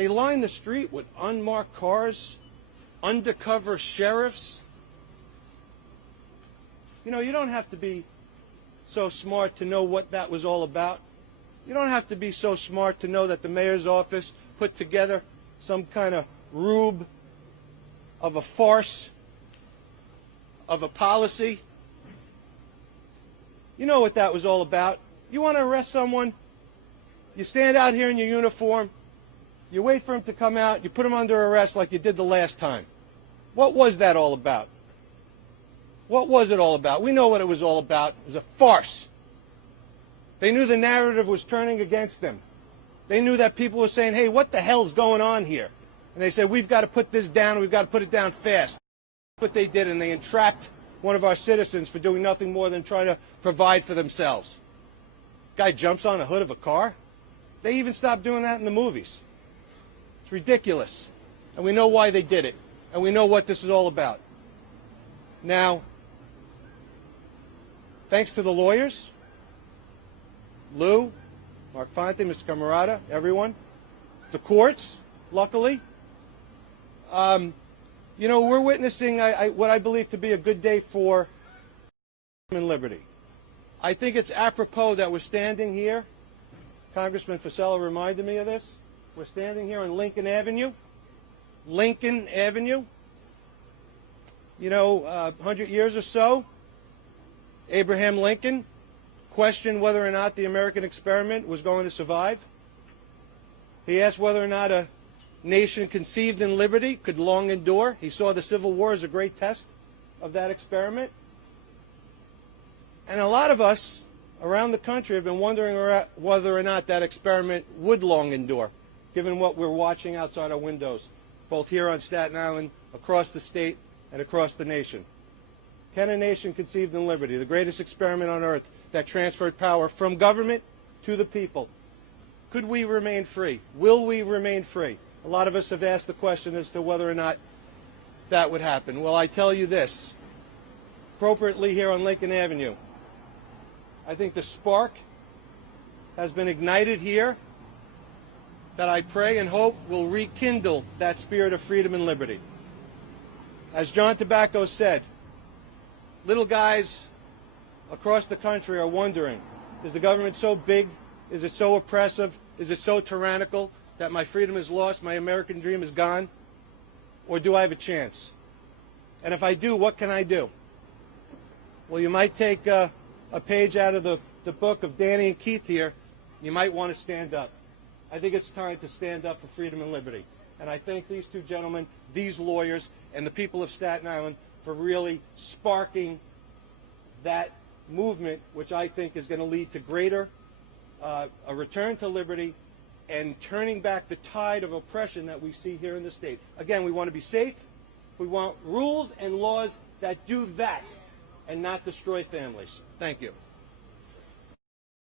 They line the street with unmarked cars, undercover sheriffs. You know, you don't have to be so smart to know what that was all about. You don't have to be so smart to know that the mayor's office put together some kind of rube of a farce, of a policy. You know what that was all about. You want to arrest someone, you stand out here in your uniform, you wait for him to come out, you put him under arrest like you did the last time. What was that all about? What was it all about? We know what it was all about. It was a farce. They knew the narrative was turning against them. They knew that people were saying, hey, what the hell's going on here? And they said, we've got to put this down, and we've got to put it down fast. That's what they did, and they entrapped one of our citizens for doing nothing more than trying to provide for themselves. Guy jumps on the hood of a car. They even stopped doing that in the movies. It's ridiculous. And we know why they did it. And we know what this is all about. Now, thanks to the lawyers, Lou, Mark Fonte, Mr. Camarada, everyone, the courts, luckily, you know, we're witnessing what I believe to be a good day for freedom and liberty. I think it's apropos that we're standing here. Congressman Fucito reminded me of this. We're standing here on Lincoln Avenue. Lincoln Avenue. You know, 100 years or so, Abraham Lincoln questioned whether or not the American experiment was going to survive. He asked whether or not a nation conceived in liberty could long endure. He saw the Civil War as a great test of that experiment. And a lot of us around the country have been wondering whether or not that experiment would long endure, given what we're watching outside our windows, both here on Staten Island, across the state, and across the nation. Can a nation conceived in liberty, the greatest experiment on earth that transferred power from government to the people, could we remain free? Will we remain free? A lot of us have asked the question as to whether or not that would happen. Well, I tell you this, appropriately here on Lincoln Avenue, I think the spark has been ignited here that I pray and hope will rekindle that spirit of freedom and liberty. As John Tobacco said, little guys across the country are wondering, is the government so big? Is it so oppressive? Is it so tyrannical that my freedom is lost, my American dream is gone? Or do I have a chance? And if I do, what can I do? Well, you might take a page out of the book of Danny and Keith here. You might want to stand up. I think it's time to stand up for freedom and liberty. And I thank these two gentlemen, these lawyers, and the people of Staten Island for really sparking that movement, which I think is going to lead to greater a return to liberty and turning back the tide of oppression that we see here in the state. Again, we want to be safe. We want rules and laws that do that and not destroy families. Thank you.